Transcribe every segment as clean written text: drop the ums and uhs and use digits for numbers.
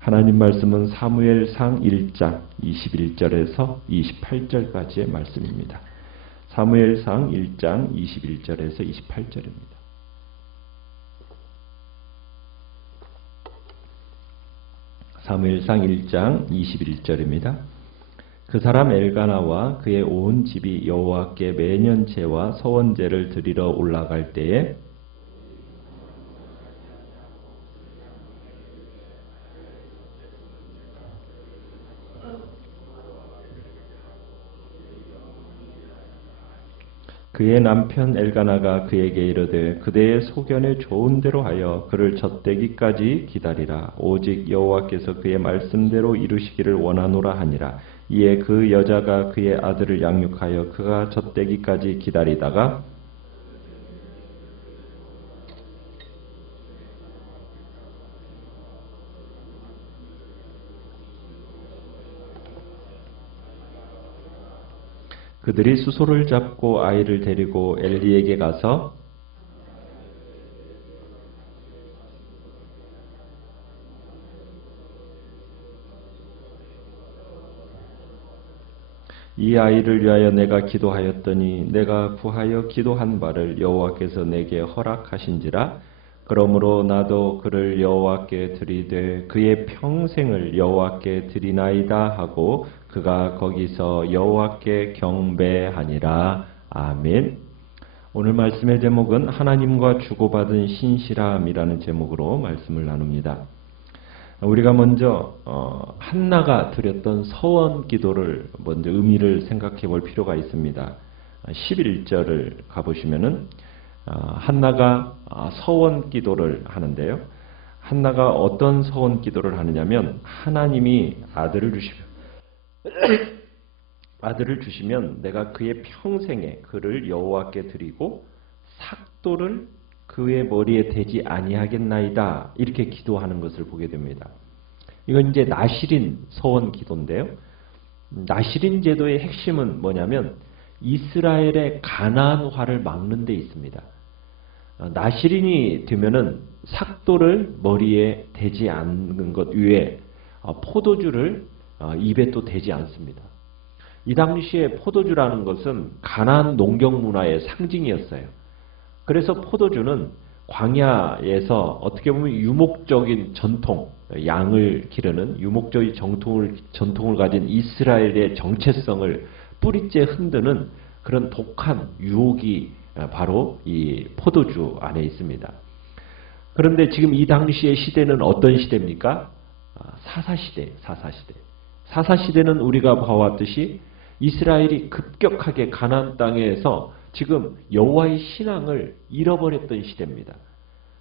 하나님 말씀은 사무엘상 1장 21절에서 28절까지의 말씀입니다. 사무엘상 1장 21절에서 28절입니다. 사무엘상 1장 21절입니다. 그 사람 엘가나와 그의 온 집이 여호와께 매년 제와 서원제를 드리러 올라갈 때에 그의 남편 엘가나가 그에게 이르되 그대의 소견에 좋은 대로 하여 그를 젖되기까지 기다리라. 오직 여호와께서 그의 말씀대로 이루시기를 원하노라 하니라. 이에 그 여자가 그의 아들을 양육하여 그가 젖되기까지 기다리다가 그들이 수소를 잡고 아이를 데리고 엘리에게 가서 이 아이를 위하여 내가 기도하였더니 내가 구하여 기도한 바를 여호와께서 내게 허락하신지라. 그러므로 나도 그를 여호와께 드리되 그의 평생을 여호와께 드리나이다 하고 그가 거기서 여호와께 경배하니라. 아멘. 오늘 말씀의 제목은 하나님과 주고받은 신실함이라는 제목으로 말씀을 나눕니다. 우리가 먼저 한나가 드렸던 서원 기도를 먼저 의미를 생각해 볼 필요가 있습니다. 11절을 가보시면은 한나가 서원 기도를 하는데요. 한나가 어떤 서원 기도를 하느냐면 하나님이 아들을 주시면 내가 그의 평생에 그를 여호와께 드리고 삭도를 그의 머리에 대지 아니하겠나이다. 이렇게 기도하는 것을 보게 됩니다. 이건 이제 나실인 서원 기도인데요. 나실인 제도의 핵심은 뭐냐면 이스라엘의 가나안화를 막는 데 있습니다. 나실인이 되면은 삭도를 머리에 대지 않는 것 외에 포도주를 입에 또 대지 않습니다. 이 당시에 포도주라는 것은 가나안 농경 문화의 상징이었어요. 그래서 포도주는 광야에서 어떻게 보면 유목적인 전통, 양을 기르는 유목적인 전통을 가진 이스라엘의 정체성을 뿌리째 흔드는 그런 독한 유혹이 바로 이 포도주 안에 있습니다. 그런데 지금 이 당시의 시대는 어떤 시대입니까? 사사시대. 사사시대는 우리가 봐왔듯이 이스라엘이 급격하게 가나안 땅에서 지금 여호와의 신앙을 잃어버렸던 시대입니다.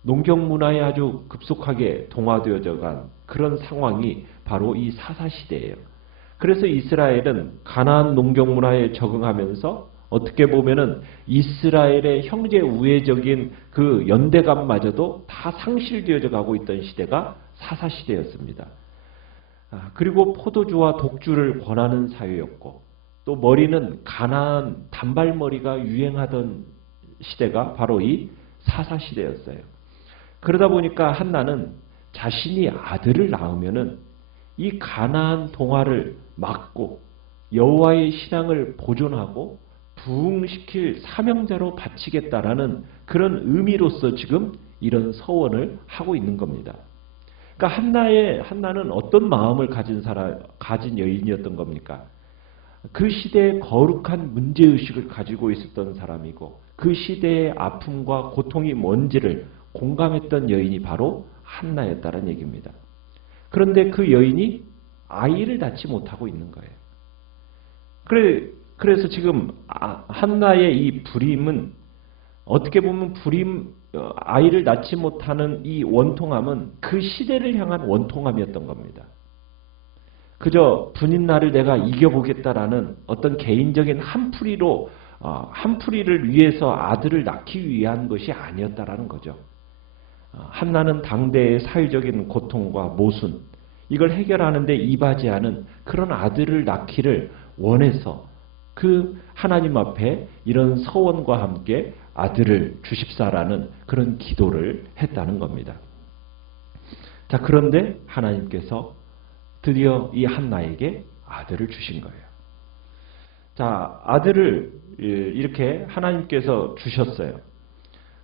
농경 문화에 아주 급속하게 동화되어져 간 그런 상황이 바로 이 사사시대예요. 그래서 이스라엘은 가나안 농경 문화에 적응하면서 어떻게 보면은 이스라엘의 형제 우애적인 그 연대감마저도 다 상실되어져 가고 있던 시대가 사사시대였습니다. 그리고 포도주와 독주를 권하는 사회였고 또 머리는 가나안 단발머리가 유행하던 시대가 바로 이 사사시대였어요. 그러다 보니까 한나는 자신이 아들을 낳으면은 이 가나안 동화를 막고 여호와의 신앙을 보존하고 부흥시킬 사명자로 바치겠다라는 그런 의미로서 지금 이런 서원을 하고 있는 겁니다. 그러니까 한나는 어떤 마음을 가진 여인이었던 겁니까? 그 시대의 거룩한 문제의식을 가지고 있었던 사람이고 그 시대의 아픔과 고통이 뭔지를 공감했던 여인이 바로 한나였다는 얘기입니다. 그런데 그 여인이 아이를 낳지 못하고 있는 거예요. 그래서 지금 한나의 이 불임은 어떻게 보면 아이를 낳지 못하는 이 원통함은 그 시대를 향한 원통함이었던 겁니다. 그저 분인날을 내가 이겨보겠다라는 어떤 개인적인 한풀이를 위해서 아들을 낳기 위한 것이 아니었다라는 거죠. 한나는 당대의 사회적인 고통과 모순 이걸 해결하는 데 이바지하는 그런 아들을 낳기를 원해서 그 하나님 앞에 이런 서원과 함께 아들을 주십사라는 그런 기도를 했다는 겁니다. 자, 그런데 하나님께서 드디어 이 한나에게 아들을 주신 거예요. 자, 아들을 이렇게 하나님께서 주셨어요.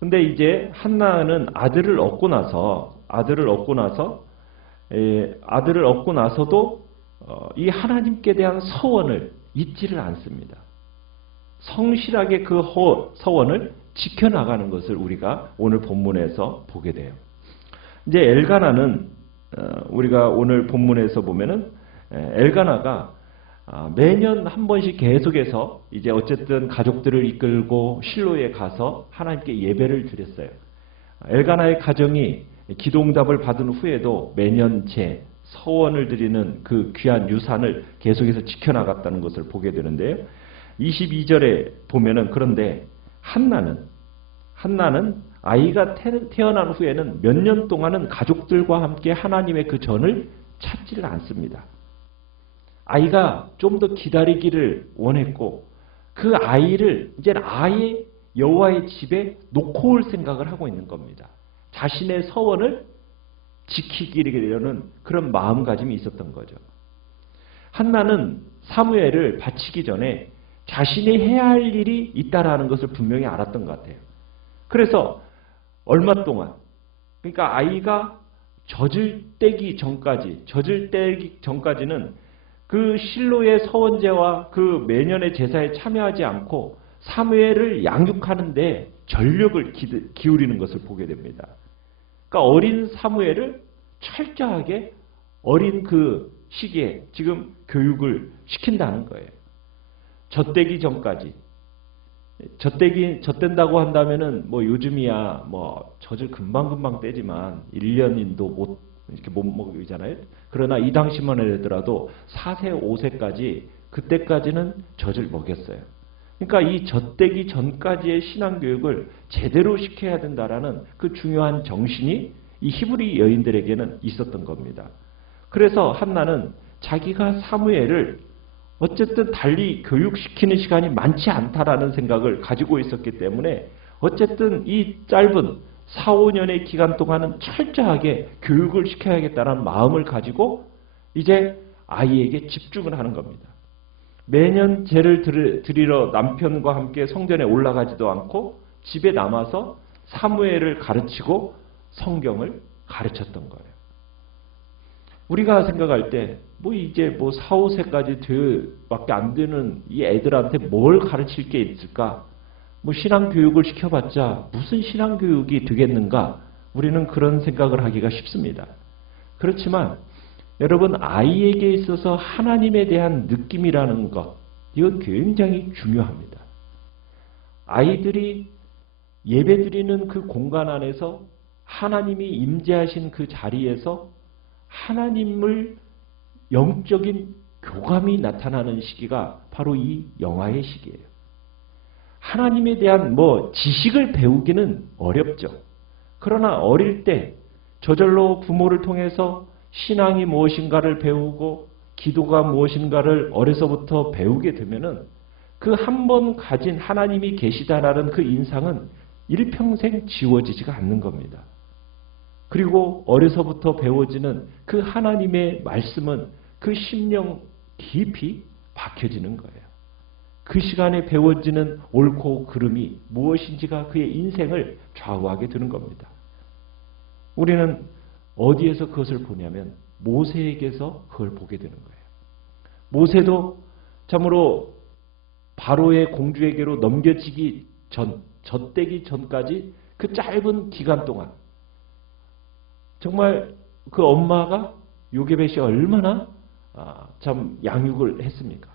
근데 이제 한나는 아들을 얻고 나서도 이 하나님께 대한 서원을 잊지를 않습니다. 성실하게 그 서원을 지켜나가는 것을 우리가 오늘 본문에서 보게 돼요. 이제 엘가나는 우리가 오늘 본문에서 보면은 엘가나가 매년 한 번씩 계속해서 이제 어쨌든 가족들을 이끌고 실로에 가서 하나님께 예배를 드렸어요. 엘가나의 가정이 기도응답을 받은 후에도 매년 서원을 드리는 그 귀한 유산을 계속해서 지켜나갔다는 것을 보게 되는데요. 22절에 보면은 그런데 한나는 아이가 태어난 후에는 몇 년 동안은 가족들과 함께 하나님의 그 전을 찾지를 않습니다. 아이가 좀 더 기다리기를 원했고 그 아이를 이제 아예 여호와의 집에 놓고 올 생각을 하고 있는 겁니다. 자신의 서원을 지키기려는 그런 마음가짐이 있었던 거죠. 한나는 사무엘을 바치기 전에 자신이 해야 할 일이 있다라는 것을 분명히 알았던 것 같아요. 그래서 얼마 동안, 그러니까 아이가 젖을 떼기 전까지는 그 실로의 서원제와 그 매년의 제사에 참여하지 않고 사무엘을 양육하는데 전력을 기울이는 것을 보게 됩니다. 그러니까 어린 사무엘을 철저하게 어린 그 시기에 지금 교육을 시킨다는 거예요. 젖대기 전까지. 젖댄다고 한다면은 뭐 요즘이야 뭐 젖을 금방 떼지만 1년인도 이렇게 못 먹이잖아요. 그러나 이 당시만 하더라도 4세, 5세까지 그때까지는 젖을 먹였어요. 그러니까 이 젖대기 전까지의 신앙교육을 제대로 시켜야 된다라는 그 중요한 정신이 이 히브리 여인들에게는 있었던 겁니다. 그래서 한나는 자기가 사무엘을 어쨌든 달리 교육시키는 시간이 많지 않다라는 생각을 가지고 있었기 때문에 어쨌든 이 짧은 4, 5년의 기간 동안은 철저하게 교육을 시켜야겠다는 마음을 가지고 이제 아이에게 집중을 하는 겁니다. 매년 제를 드리러 남편과 함께 성전에 올라가지도 않고 집에 남아서 사무엘을 가르치고 성경을 가르쳤던 거예요. 우리가 생각할 때 이제 4, 5세까지 밖에 안 되는 이 애들한테 뭘 가르칠 게 있을까? 신앙교육을 시켜봤자 무슨 신앙교육이 되겠는가? 우리는 그런 생각을 하기가 쉽습니다. 그렇지만 여러분, 아이에게 있어서 하나님에 대한 느낌이라는 것, 이건 굉장히 중요합니다. 아이들이 예배드리는 그 공간 안에서 하나님이 임재하신 그 자리에서 하나님을 영적인 교감이 나타나는 시기가 바로 이 영아의 시기예요. 하나님에 대한 지식을 배우기는 어렵죠. 그러나 어릴 때 저절로 부모를 통해서 신앙이 무엇인가를 배우고 기도가 무엇인가를 어려서부터 배우게 되면은 그 한 번 가진 하나님이 계시다라는 그 인상은 일평생 지워지지가 않는 겁니다. 그리고 어려서부터 배워지는 그 하나님의 말씀은 그 심령 깊이 박혀지는 거예요. 그 시간에 배워지는 옳고 그름이 무엇인지가 그의 인생을 좌우하게 되는 겁니다. 우리는 어디에서 그것을 보냐면 모세에게서 그걸 보게 되는 거예요. 모세도 참으로 바로의 공주에게로 넘겨지기 전, 젖대기 전까지 그 짧은 기간 동안 정말 그 엄마가 요게벳이 얼마나 참 양육을 했습니까?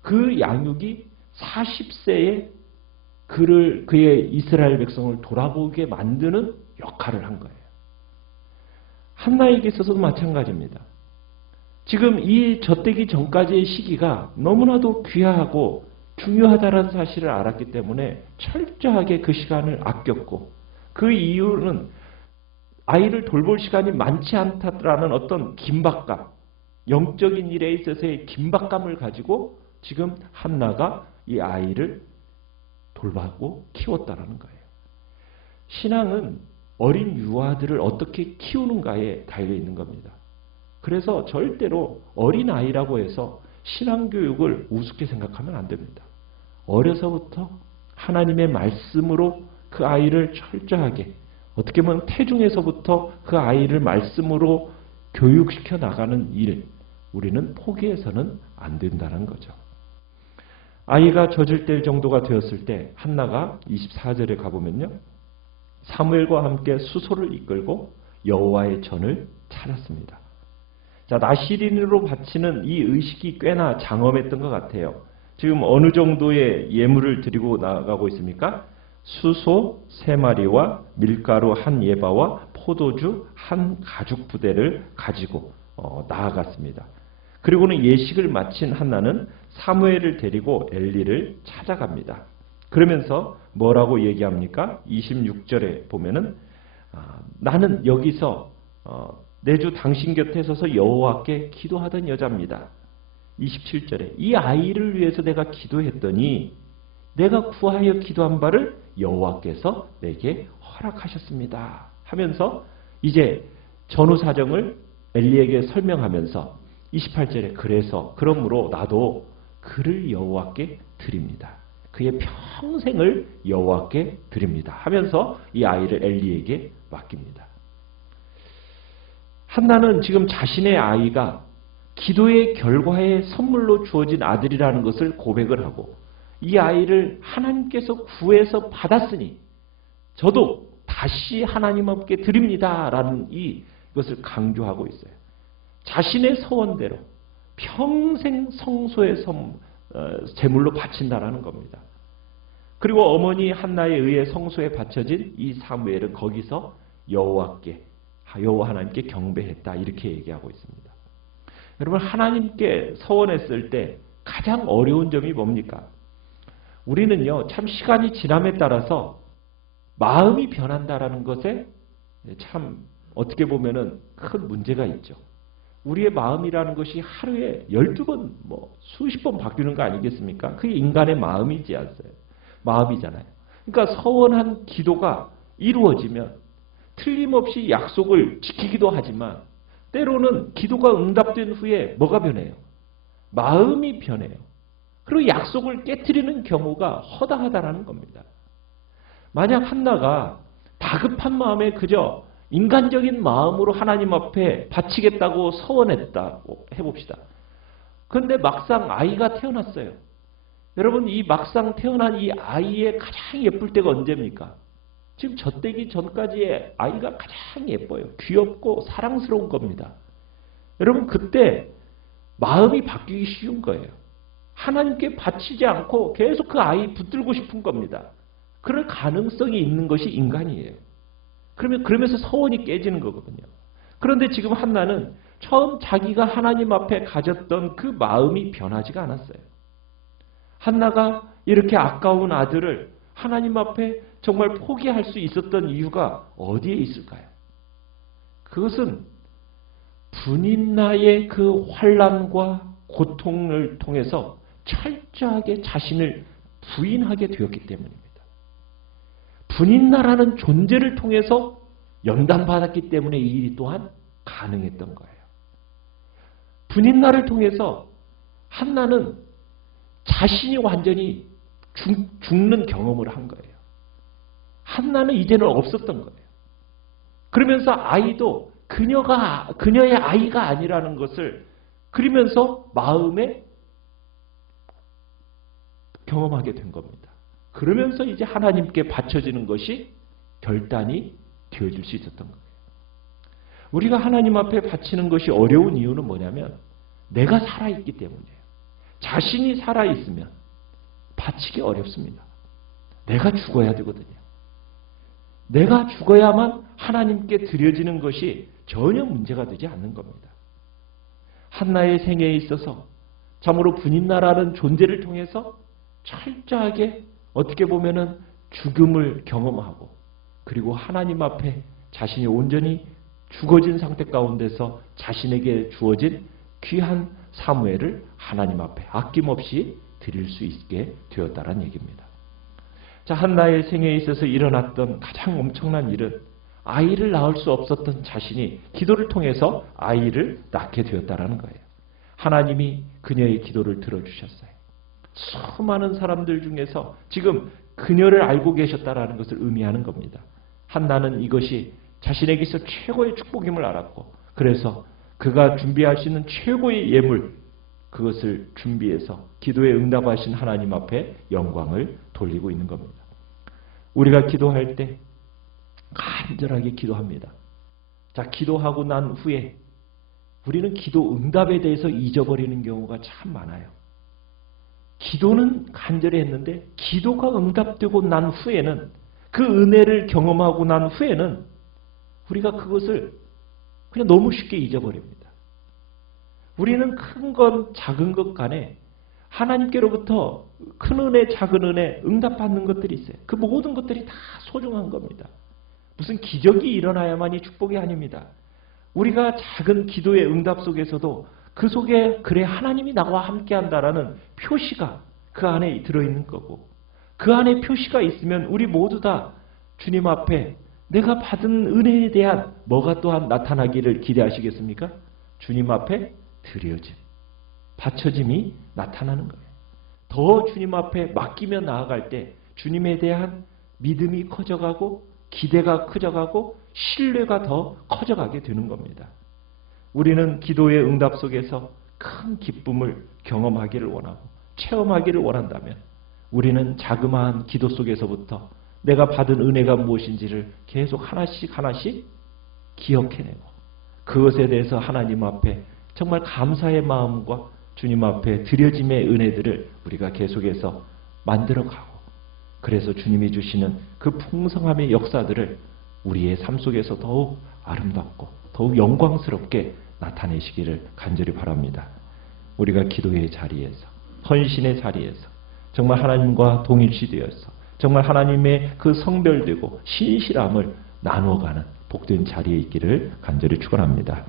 그 양육이 40세에 그의 이스라엘 백성을 돌아보게 만드는 역할을 한 거예요. 한나에게 있어서도 마찬가지입니다. 지금 이 젖대기 전까지의 시기가 너무나도 귀하고 중요하다는 사실을 알았기 때문에 철저하게 그 시간을 아꼈고, 그 이유는 아이를 돌볼 시간이 많지 않다라는 어떤 긴박감, 영적인 일에 있어서의 긴박감을 가지고 지금 한나가 이 아이를 돌보고 키웠다라는 거예요. 신앙은 어린 유아들을 어떻게 키우는가에 달려 있는 겁니다. 그래서 절대로 어린아이라고 해서 신앙교육을 우습게 생각하면 안 됩니다. 어려서부터 하나님의 말씀으로 그 아이를 철저하게, 어떻게 보면 태중에서부터 그 아이를 말씀으로 교육시켜 나가는 일, 우리는 포기해서는 안 된다는 거죠. 아이가 젖을 뗄 정도가 되었을 때 한나가 24절에 가보면요, 사무엘과 함께 수소를 이끌고 여호와의 전을 찾았습니다. 자, 나시린으로 바치는 이 의식이 꽤나 장엄했던 것 같아요. 지금 어느 정도의 예물을 드리고 나가고 있습니까? 수소 3마리와 밀가루 1예바와 포도주 1가죽 부대를 가지고 나아갔습니다. 그리고는 예식을 마친 한나는 사무엘을 데리고 엘리를 찾아갑니다. 그러면서 뭐라고 얘기합니까? 26절에 보면은 나는 여기서 내 주 당신 곁에 서서 여호와께 기도하던 여자입니다. 27절에 이 아이를 위해서 내가 기도했더니 내가 구하여 기도한 바를 여호와께서 내게 허락하셨습니다. 하면서 이제 전후 사정을 엘리에게 설명하면서 28절에 그러므로 나도 그를 여호와께 드립니다. 그의 평생을 여호와께 드립니다. 하면서 이 아이를 엘리에게 맡깁니다. 한나는 지금 자신의 아이가 기도의 결과에 선물로 주어진 아들이라는 것을 고백을 하고 이 아이를 하나님께서 구해서 받았으니 저도 다시 하나님 앞에 드립니다라는 이것을 강조하고 있어요. 자신의 서원대로 평생 성소의 제물로 바친다라는 겁니다. 그리고 어머니 한나에 의해 성소에 바쳐진 이 사무엘은 거기서 여호와 하나님께 경배했다 이렇게 얘기하고 있습니다. 여러분, 하나님께 서원했을 때 가장 어려운 점이 뭡니까? 우리는요, 참 시간이 지남에 따라서 마음이 변한다라는 것에 참 어떻게 보면은 큰 문제가 있죠. 우리의 마음이라는 것이 하루에 12번, 수십 번 바뀌는 거 아니겠습니까? 그게 인간의 마음이지 않어요? 마음이잖아요. 그러니까 서원한 기도가 이루어지면 틀림없이 약속을 지키기도 하지만 때로는 기도가 응답된 후에 뭐가 변해요? 마음이 변해요. 그리고 약속을 깨트리는 경우가 허다하다라는 겁니다. 만약 한나가 다급한 마음에 그저 인간적인 마음으로 하나님 앞에 바치겠다고 서원했다고 해봅시다. 그런데 막상 아이가 태어났어요. 여러분, 이 막상 태어난 이 아이의 가장 예쁠 때가 언제입니까? 지금 젖되기 전까지의 아이가 가장 예뻐요. 귀엽고 사랑스러운 겁니다. 여러분, 그때 마음이 바뀌기 쉬운 거예요. 하나님께 바치지 않고 계속 그 아이 붙들고 싶은 겁니다. 그럴 가능성이 있는 것이 인간이에요. 그러면서 서원이 깨지는 거거든요. 그런데 지금 한나는 처음 자기가 하나님 앞에 가졌던 그 마음이 변하지가 않았어요. 한나가 이렇게 아까운 아들을 하나님 앞에 정말 포기할 수 있었던 이유가 어디에 있을까요? 그것은 분인나의 그 환난과 고통을 통해서 철저하게 자신을 부인하게 되었기 때문입니다. 분인나라는 존재를 통해서 연단받았기 때문에 이 일이 또한 가능했던 거예요. 분인나를 통해서 한나는 자신이 완전히 죽는 경험을 한 거예요. 한나는 이제는 없었던 거예요. 그러면서 아이도 그녀의 아이가 아니라는 것을 그러면서 마음에 경험하게 된 겁니다. 그러면서 이제 하나님께 바쳐지는 것이 결단이 되어질 수 있었던 거예요. 우리가 하나님 앞에 바치는 것이 어려운 이유는 뭐냐면 내가 살아있기 때문이에요. 자신이 살아있으면 바치기 어렵습니다. 내가 죽어야 되거든요. 내가 죽어야만 하나님께 드려지는 것이 전혀 문제가 되지 않는 겁니다. 한나의 생애에 있어서 참으로 분인나라는 존재를 통해서 철저하게 어떻게 보면은 죽음을 경험하고 그리고 하나님 앞에 자신이 온전히 죽어진 상태 가운데서 자신에게 주어진 귀한 사무엘을 하나님 앞에 아낌없이 드릴 수 있게 되었다는 얘기입니다. 자, 한나의 생애에 있어서 일어났던 가장 엄청난 일은 아이를 낳을 수 없었던 자신이 기도를 통해서 아이를 낳게 되었다라는 거예요. 하나님이 그녀의 기도를 들어주셨어요. 수많은 사람들 중에서 지금 그녀를 알고 계셨다라는 것을 의미하는 겁니다. 한나는 이것이 자신에게서 최고의 축복임을 알았고, 그래서 그가 준비할 수 있는 최고의 예물, 그것을 준비해서 기도에 응답하신 하나님 앞에 영광을 돌리고 있는 겁니다. 우리가 기도할 때 간절하게 기도합니다. 자, 기도하고 난 후에 우리는 기도 응답에 대해서 잊어버리는 경우가 참 많아요. 기도는 간절히 했는데 기도가 응답되고 난 후에는, 그 은혜를 경험하고 난 후에는 우리가 그것을 그냥 너무 쉽게 잊어버립니다. 우리는 큰 것 작은 것 간에 하나님께로부터 큰 은혜 작은 은혜 응답받는 것들이 있어요. 그 모든 것들이 다 소중한 겁니다. 무슨 기적이 일어나야만이 축복이 아닙니다. 우리가 작은 기도의 응답 속에서도 그 속에 그래 하나님이 나와 함께한다라는 표시가 그 안에 들어있는 거고, 그 안에 표시가 있으면 우리 모두 다 주님 앞에 내가 받은 은혜에 대한 뭐가 또한 나타나기를 기대하시겠습니까? 주님 앞에 드려짐, 바쳐짐이 나타나는 거예요. 더 주님 앞에 맡기며 나아갈 때 주님에 대한 믿음이 커져가고 기대가 커져가고 신뢰가 더 커져가게 되는 겁니다. 우리는 기도의 응답 속에서 큰 기쁨을 경험하기를 원하고 체험하기를 원한다면 우리는 자그마한 기도 속에서부터 내가 받은 은혜가 무엇인지를 계속 하나씩 하나씩 기억해내고 그것에 대해서 하나님 앞에 정말 감사의 마음과 주님 앞에 드려짐의 은혜들을 우리가 계속해서 만들어가고, 그래서 주님이 주시는 그 풍성함의 역사들을 우리의 삶 속에서 더욱 아름답고 더욱 영광스럽게 나타내시기를 간절히 바랍니다. 우리가 기도의 자리에서, 헌신의 자리에서 정말 하나님과 동일시되어서 정말 하나님의 그 성별되고 신실함을 나누어가는 복된 자리에 있기를 간절히 축원합니다.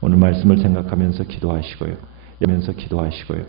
오늘 말씀을 생각하면서 기도하시고요. 하면서 기도하시고요.